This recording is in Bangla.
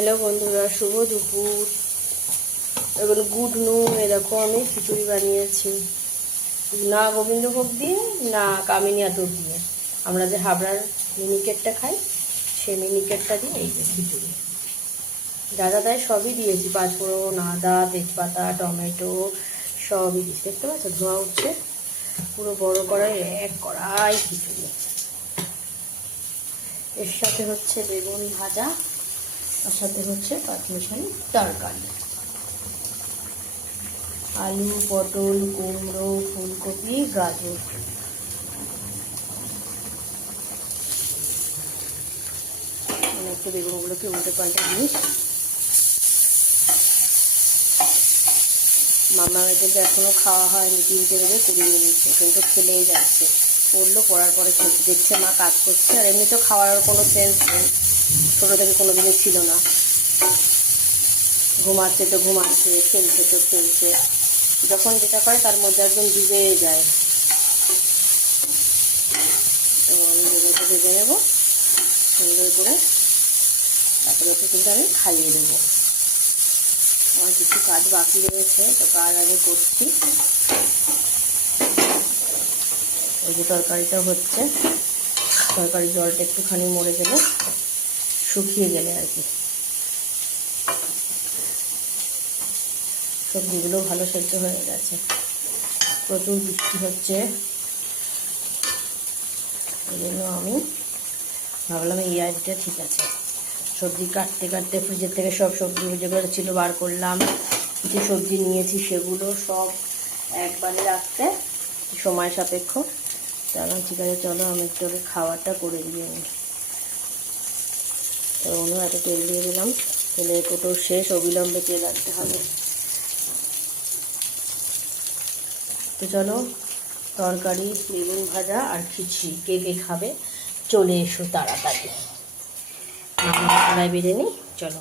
হ্যালো বন্ধুরা, শুভ দুপুর। এখন গুড নুন। এরকম আমি খিচুড়ি বানিয়েছি, না গোবিন্দভোগ দিয়ে না কামিনী আতর দিয়ে। আমরা যে হাবড়ার মিনিকেটটা খাই সেই মিনিকেটটা দিয়ে এই যে খিচুড়ি দাদা তাই সবই দিয়েছি, পাঁচফোড়ন, আদা, তেজপাতা, টমেটো সবই দিয়েছি। দেখতে পাচ্ছ ধোঁয়া উঠছে, পুরো বড় কড়াই এক কড়াই খিচুড়ি। এর সাথে হচ্ছে বেগুন ভাজা, তার সাথে হচ্ছে পাঁচমিশালি তরকারি, আলু, পটল, কুমড়ো, ফুলকপি, গাজর। একটু বেগুনগুলোকে উল্টে পাল্টে দিই। মামা মেয়েদেরকে এখনও খাওয়া হয়নি, 3টে বেজে 20 মিনিট, কিন্তু খেলেই যাচ্ছে। পড়লো, পড়ার পরে খেতে দেখছে মা কাজ করছে। আর এমনি তো খাওয়ার কোনো সেন্স নেই, ছোটো থেকে কোনো দিনই ছিল না। ঘুমাচ্ছে তো ঘুমাচ্ছে, খেলছে তো খেলছে, যখন যেটা করে তার মধ্যে একদম ডুবে যায়। তো আমি বেগুনটা ভেজে নেবো সুন্দর করে, তারপরে ওকে কিন্তু আমি খাইয়ে দেবো। আমার কিছু কাজ বাকি রয়েছে, তো কাজ আমি করছি। ওই যে তরকারিটা হচ্ছে, তরকারির জলটা একটুখানি মরে গেলে, শুকিয়ে গেলে আর কি, সবজিগুলো ভালো সেদ্ধ হয়ে গেছে। প্রচুর বৃষ্টি হচ্ছে, এই জন্য আমি ভাবলাম এই আইডিয়াটা ঠিক আছে। সবজি কাটতে কাটতে ফ্রিজের থেকে সব সবজি যেগুলো ছিল বার করলাম, কিছু সবজি নিয়েছি সেগুলো সব একবারে রাখতে সময় সাপেক্ষ। তাহলে ঠিক আছে, চলো আমি একটু খাওয়াটা করে দিয়ে নিই। তো অন্য এত তেল দিয়ে দিলাম, তেলের কোটো শেষ, অবিলম্বে তেল আনতে হবে। তো চলো, তরকারি, বেগুন ভাজা আর খিচুড়ি কে কে খাবে চলে এসো তাড়াতাড়ি। কড়াই বেড়ে নিই, চলো।